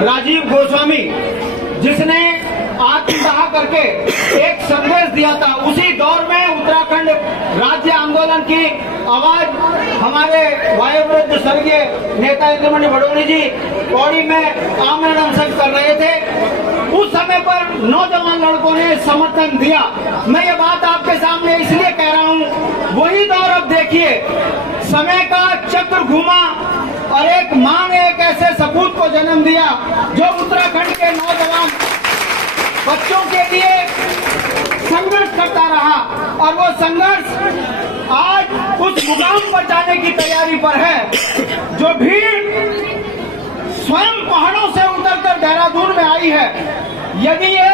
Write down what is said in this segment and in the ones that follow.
राजीव गोस्वामी, जिसने आत्मदाह करके एक संदेश दिया था। उसी दौर में उत्तराखंड राज्य आंदोलन की आवाज हमारे वायुवृद्ध स्वर्गीय नेता इंद्रमणि भड़ोनी जी पौड़ी में आमरण अनशन कर रहे थे। उस समय पर नौजवान लड़कों ने समर्थन दिया। मैं ये बात आपके सामने इसलिए कह रहा हूँ, वही दौर अब देखिए, समय का चक्र घुमा और एक मां ने एक ऐसे सपूत को जन्म दिया जो उत्तराखंड के नौजवान बच्चों के लिए संघर्ष करता रहा, और वो संघर्ष आज उस मुकाम पर जाने की तैयारी पर है। जो भीड़ स्वयं पहाड़ों से उतरकर देहरादून में आई है, यदि ये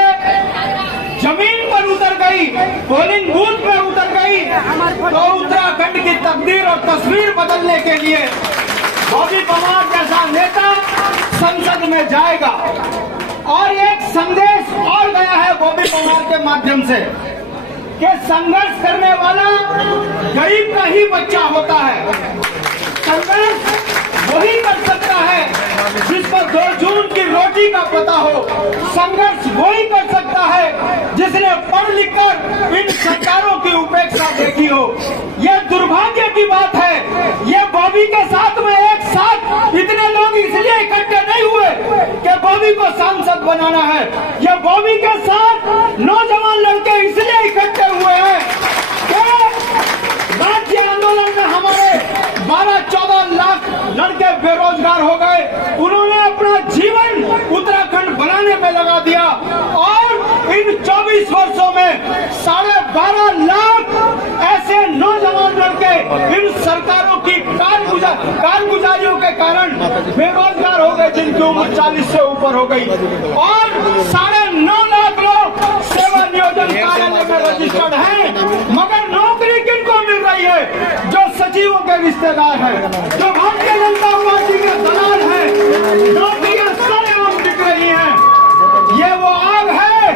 जमीन पर उतर गई, पोलिंग बूथ पर उतर गई, तो उत्तराखंड की तकदीर और तस्वीर बदलने के लिए बॉबी पवार जैसा नेता संसद में जाएगा। और एक संदेश और गया है बॉबी पवार के माध्यम से कि संघर्ष करने वाला गरीब का ही बच्चा होता है। संघर्ष वही कर सकता है जिसको 2 जून की रोटी का पता हो। संघर्ष वही कर सकता है जिसने पढ़ लिख कर इन सरकारों की उपेक्षा देखी हो। यह दुर्भाग्य की बात है। ये बॉबी के साथ में एक साथ इतने लोग इसलिए इकट्ठे नहीं हुए कि बॉबी को सांसद बनाना है। ये बॉबी के साथ नौजवान लड़के इसलिए इकट्ठे हुए हैं कि राज्य आंदोलन में हमारे 12-14 लाख लड़के बेरोजगार हो गए। उन्होंने अपना जीवन उत्तराखंड बनाने में लगा दिया, और इन 24 वर्षों में 12.5 लाख ऐसे नौजवान लड़के इन सरकारों की कारगुजारियों के कारण बेरोजगार हो गए, जिनकी उम्र 40 से ऊपर हो गई। और 9.5 लाख लोग सेवा नियोजन कार्यालय में रजिस्टर्ड हैं, मगर नौकरी किनको मिल रही है? जो सचिवों के रिश्तेदार हैं, जो भारतीय जनता पार्टी के दलाल हैं, नौकरियां सरेआम बिक रही हैं। ये वो आग है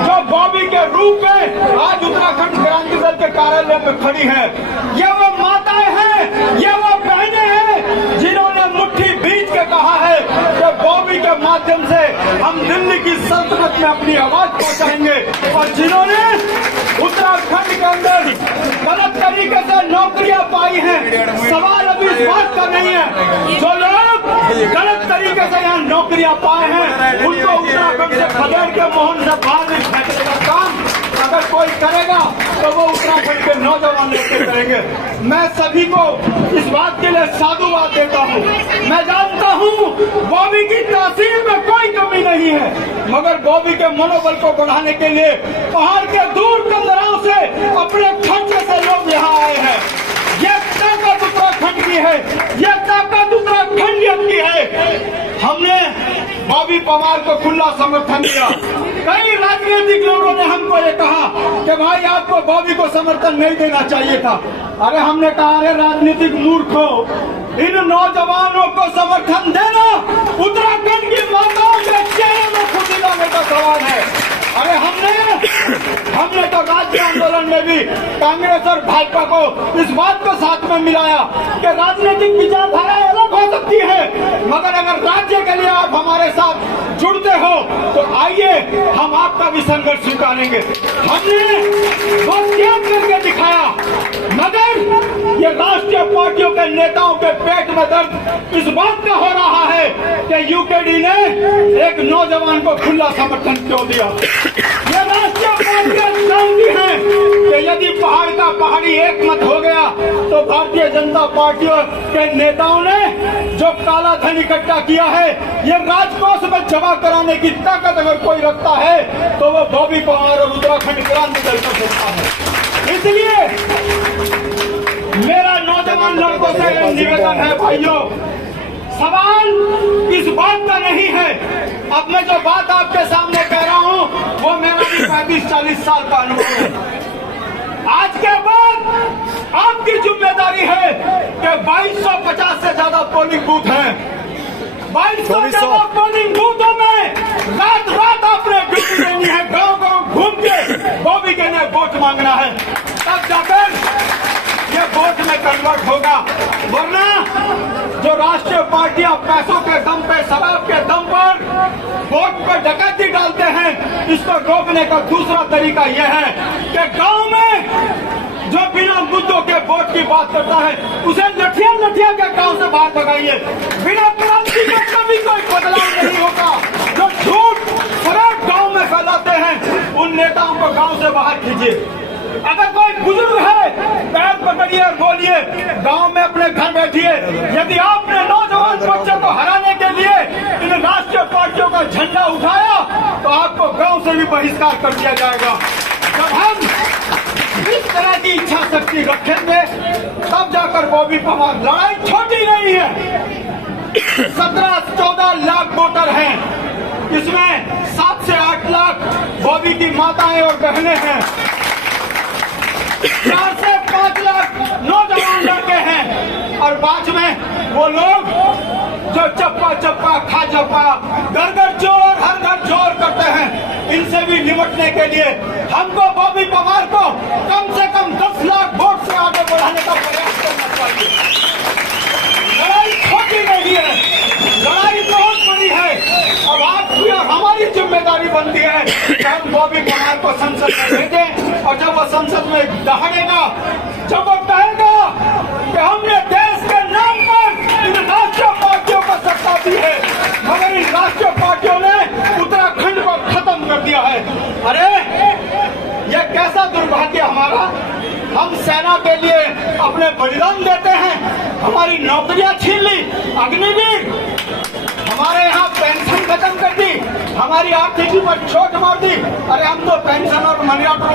जो बॉबी के रूप में आज उत्तराखंड क्रांति दल के कार्यालय में खड़ी है। ये वो माताएं हैं, ये वो बहनें हैं जिन्होंने मुट्ठी बीच के कहा है कि बॉबी के माध्यम से हम दिल्ली की सल्तनत में अपनी आवाज पहुंचाएंगे, और जिन्होंने उत्तराखंड के अंदर गलत तरीके से नौकरियां पाई हैं। सवाल अभी इस बात का नहीं है, जो लोग गलत तरीके से यहाँ नौकरियां पाए हैं उनको उत्तराखंड से खदेड़ के मोहन से बाहर फेंकने का काम अगर कोई करेगा तो वो उत्तराखंड के नौजवान लड़के करेंगे। मैं सभी को इस बात के लिए साधुवाद देता हूँ। मैं जानता हूँ बॉबी की तासीर में कोई कमी नहीं है, मगर बॉबी के मनोबल को बढ़ाने के लिए पहाड़ के दूर कंदराओं से अपने खर्चे से लोग यहाँ आए हैं। ये ताकत उत्तराखंड की है, ये ताकत उत्तराखंडियत की है। हमने बॉबी पवार को खुला समर्थन दिया। कई राजनीतिक लोगों ने हमको ये कहा कि भाई आपको बॉबी को समर्थन नहीं देना चाहिए था। अरे हमने कहा, अरे राजनीतिक मूर्खों, इन नौजवानों को समर्थन देना उत्तराखंड की माताओं के चेहरे में खुशी लाने का सवाल है। अरे हमने तो राज्य आंदोलन में भी कांग्रेस और भाजपा को इस बात को साथ में मिलाया कि राजनीतिक विचारधारा अलग हो सकती है, मगर अगर राज्य के लिए आप हमारे साथ जुड़ते हो तो आइए हम आपका भी संघर्ष स्वीकारेंगे। हमने वो त्याग करके दिखाया, मगर ये राष्ट्रीय पार्टियों के नेताओं के पेट में दर्द इस बात का हो रहा है कि यूकेडी ने एक नौजवान को खुला समर्थन क्यों दिया। ये राष्ट्रीय पार्टियां जानती हैं कि यदि पहाड़ का पहाड़ी एक मत हो गया तो भारतीय जनता पार्टियों के नेताओं ने जो काला धन इकट्ठा किया है, ये राजकोष में जमा कराने की ताकत अगर कोई रखता है तो वो बॉबी पवार और उत्तराखंड क्रांति दल का सकता है। इसलिए मेरा नौजवान लड़कों से निवेदन है, भाइयों, सवाल इस बात का नहीं है। अब मैं जो बात आपके सामने कह रहा हूँ वो मेरा भी 35-40 साल का अनुभव है। आज के बाद आपकी जिम्मेदारी है कि 2250 से ज्यादा पोलिंग बूथ हैं। 2200 ज्यादा पोलिंग बूथों में रात आपने ड्यूटी देनी है, गांव घूम के बॉबी के लिए वोट मांगना है, तब जाकर ये वोट में कन्वर्ट होगा। वरना जो राष्ट्रीय पार्टियां पैसों के दम पे, शराब के दम पर वोट पर डकैती डालते हैं, इसको रोकने का दूसरा तरीका यह है कि गांव में जो बिना मुद्दों के वोट की बात करता है उसे लठिया के गांव से बाहर भगाइए। बिना क्रांति के कभी कोई बदलाव नहीं होगा। जो झूठ फरेब गांव में फैलाते हैं उन नेताओं को गांव से बाहर कीजिए। अगर कोई बुजुर्ग है पैर पकड़िए और बोलिए, गांव में अपने घर बैठिए। यदि आपने नौजवान बच्चों को हराने के लिए इन राष्ट्रीय पार्टियों का झंडा उठाया तो आपको गांव से भी बहिष्कार कर दिया जाएगा। जब हम इस तरह की इच्छा शक्ति रखेंगे तब जाकर बॉबी पवार, लड़ाई छोटी नहीं है। 17-14 लाख वोटर हैं, इसमें 7 से 8 लाख बॉबी की माताएं और बहनें हैं, 4 से 5 लाख नौजवान लड़के हैं और बाद में वो लोग जो चप्पा चप्पा खा चप्पा घर घर चोर हर घर चोर करते हैं। इनसे भी निपटने के लिए हमको बॉबी पवार को कम से कम 10 लाख वोट से आगे बढ़ाने का प्रयास करना चाहिए। लड़ाई छोटी नहीं है, लड़ाई बहुत बड़ी है। अब आपकी और हमारी जिम्मेदारी बनती है कि हम बॉबी पवार को संसद में भेजें और जब वो संसद में दहाड़ेगा, जब वो कहेगा कि हमने देश के नाम पर इन राष्ट्रीय पार्टियों को सत्ता दी है मगर इन राष्ट्रीय पार्टियों ने उत्तराखंड को खत्म कर दिया है। अरे यह कैसा दुर्भाग्य हमारा। हम सेना के लिए अपने बलिदान देते हैं, हमारी नौकरियां छीन ली, अग्निवीर हमारे यहाँ पेंशन खत्म कर दी, हमारी आर्थिकी पर चोट मार दी। अरे हम तो पेंशन और मनी ऑर्डर